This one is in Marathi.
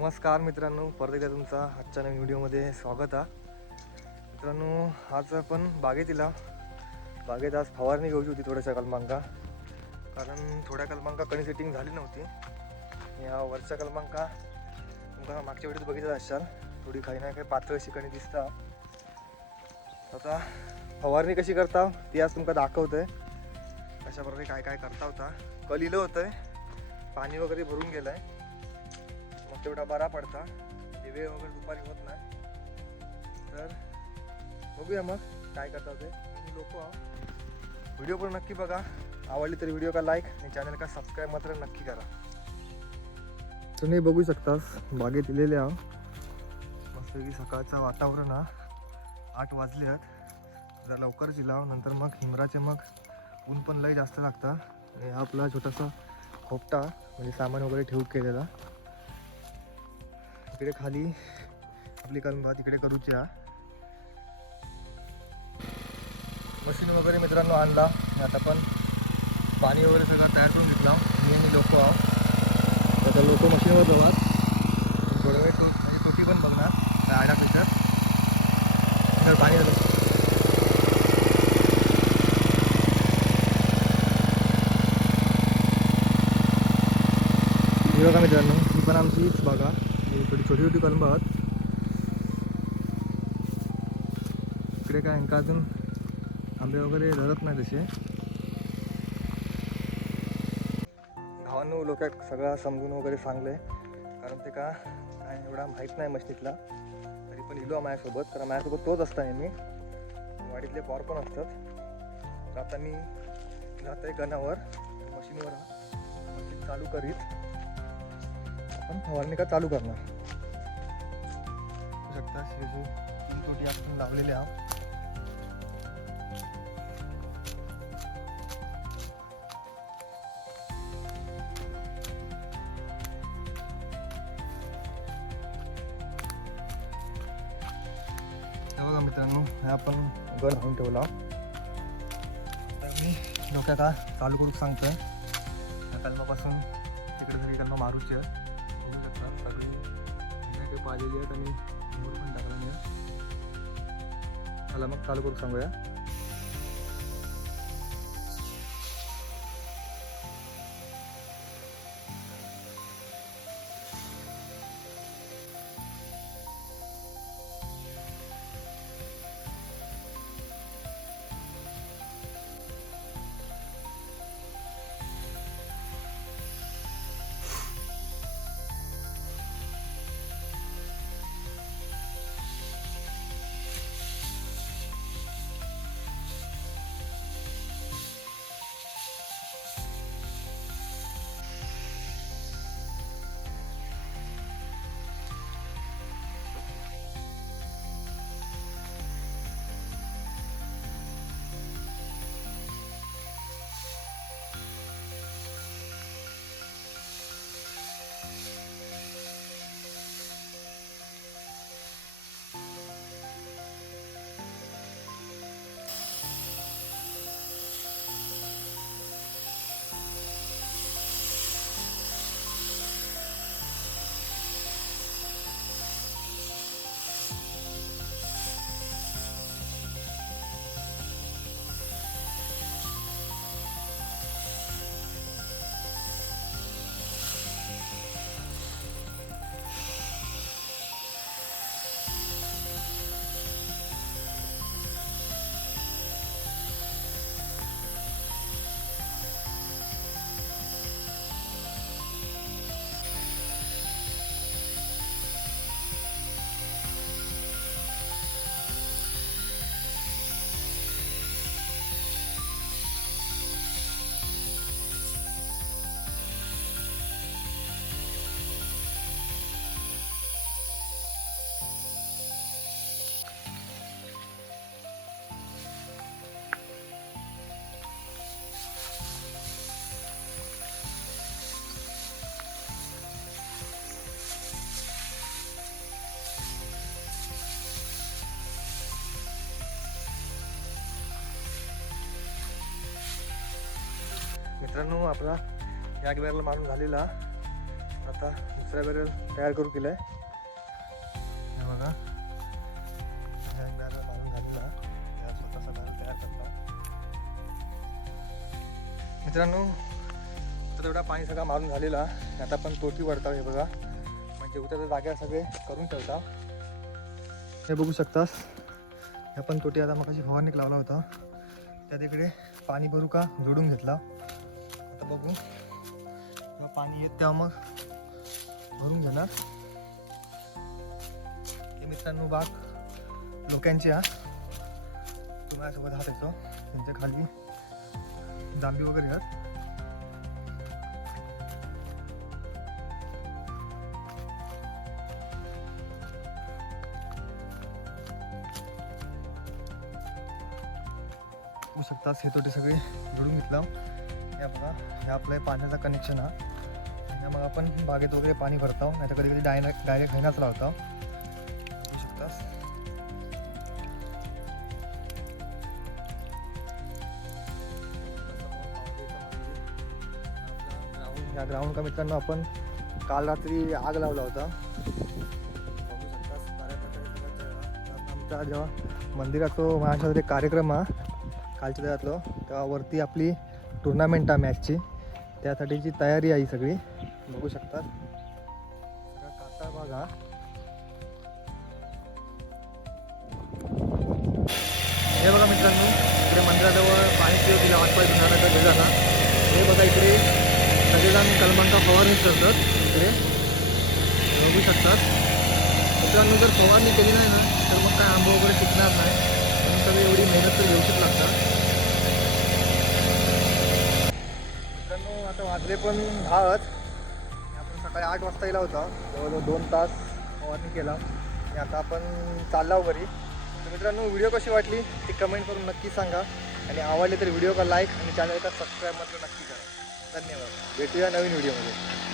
नमस्कार मित्रांनो, परत एकदा तुमचा आजच्या नवीन व्हिडिओमध्ये स्वागत आहे. मित्रांनो, आज आपण बागेत आज फवारणी घ्यायची होती थोड्याशा कलमांका, कारण थोड्या कलमांका कणी सेटिंग झाली नव्हती. या वरच्या कलमांका तुमका मागच्या व्हिडिओत बघितलं असाल, थोडी काही ना काही पातळ अशी कणी दिसता. आता फवारणी कशी करता ती आज तुमका दाखवतोय. अशा प्रकारे काय काय करता होता. कलिलं होतंय, पाणी वगैरे भरून गेलंय, मग तेवढा बरा पडता. वेळ वगैरे दुपारी होत नाही. तर बघूया मग काय करता ते. मी लोक व्हिडिओ पण नक्की बघा. आवडली तर व्हिडिओ का लाईक आणि चॅनल का सबस्क्राईब मात्र नक्की करा. तुम्ही बघू शकतास बागेत दिलेले आहो. मस्त की सकाळचं वातावरण हा. 8 वाजले आहेत. जरा लवकरच लाव, नंतर मग हिमराचे मग ऊन पण लय जास्त लागतं. आणि हा आपला छोटासा खोपटा म्हणजे सामान वगैरे ठेवून केलेला. इकडे खाली आपली कलम तिकडे करूची हा. मशीन वगैरे मित्रांनो आणला. आता पण पाणी वगैरे सगळं तयार करून घेतला. मी लोक आहो. आता लोक मशीनवर जातात. थोडा वेळ म्हणजे टोटी पण बघणार काय आडा पिक्चर पाणी झालं. ही बघा मित्रांनो, ही पण आमचीच बागा. थोडी छोटी छोटी कलम आहात. इकडे काय यांका अजून आंबे वगैरे धरत नाही तसे. भावांनो लोक सगळं समजून वगैरे सांगले, कारण ते काय एवढा माहीत नाही मशीनीतला. तरी पण इलो माझ्यासोबत, कारण माझ्यासोबत तोच असता नेहमी. वाडीतले पॉवर पण असतात. तर आता मी जात आहे गणावर मशीनवर. मशीन चालू करीत आपण फवारणी का चालू करणार. शकता शेजू 3 तोटी आपण लावलेले आहोत. बघा मित्रांनो, हे आपण गण आणून ठेवला. तर मी डोक्या का चालू करून सांगतोय. त्या कलमापासून तिकडे सगळी कलमा मारूची आहे. बघू शकता सगळी पाहिलेली आहेत आणि मोर पण टाकला नाही. चला मग चालू करून सांगूया. मित्रांनो, आपला या गिराला मारून झालेला. आता दुसऱ्या बॅरल तयार करू केलं आहे. हे बघा, हा एक बॅरल मारून झालेला, त्याला स्वतःचा बॅरल तयार करता. मित्रांनो, तर तेवढा पाणी सगळा मारून झालेला. आता आपण तोटी वरता. हे बघा, म्हणजे उद्या जाग्यावर सगळे करून ठेवता. हे बघू शकतास, आपण तोटी आता मगाशी फवारणी लावला होता, त्या तिकडे पाणी भरू का जोडून घेतला. आता बघू, जेव्हा पाणी येत तेव्हा मग भरून घेणार. हे मित्रांनो बाग लोकांची हा, तो माझ्यासोबत हात येतो, त्यांच्या खाली जांभी वगैरे आहेत. बघू शकतास, हे तोटे सगळे जोडून घेतला. हे बघा, हे आपलं पाण्याचा कनेक्शन हा. आणि मग आपण बागेत वगैरे पाणी भरतो, नाही तर कधी कधी डायरेक्ट हैनाच लावतो. बघू शकतास. या ग्राउंड का मित्रांनो आपण काल रात्री आग लावला होता. बघू शकतास, आमचा जेव्हा मंदिराचा महाराष्ट्राचा कार्यक्रम हा कालच्या दिवसातलो, तेव्हा वरती आपली टुर्नामेंट आहे मॅचची, त्यासाठीची तयारी आहे सगळी. बघू शकतात सगळा काटा भाग हा. हे बघा मित्रांनो, इकडे मंदिराजवळ पाणी पिऊ दिला, हातपाय धुण्याचा वेळ झाला. हे बघा, इकडे सगळेजण कलमांचा फवारणी करतात. इकडे बघू शकतात मित्रांनो, जर फवारणी केली नाही ना तर मग काय आंबा वगैरे टिकणार नाही. म्हणून सगळी एवढी मेहनत तर घेऊच लागतात. मित्रांनो, आता वाजले पण 10च. आपण सकाळी 8 वाजता गेला होता, जवळजवळ 2 तास फवारणी केला आणि आता आपण चाललो घरी. तर मित्रांनो, व्हिडिओ कशी वाटली ती कमेंट करून नक्की सांगा, आणि आवडले तर व्हिडिओला लाईक आणि चॅनलला सबस्क्राईब मात्र नक्की करा. धन्यवाद. भेटूया नवीन व्हिडिओमध्ये.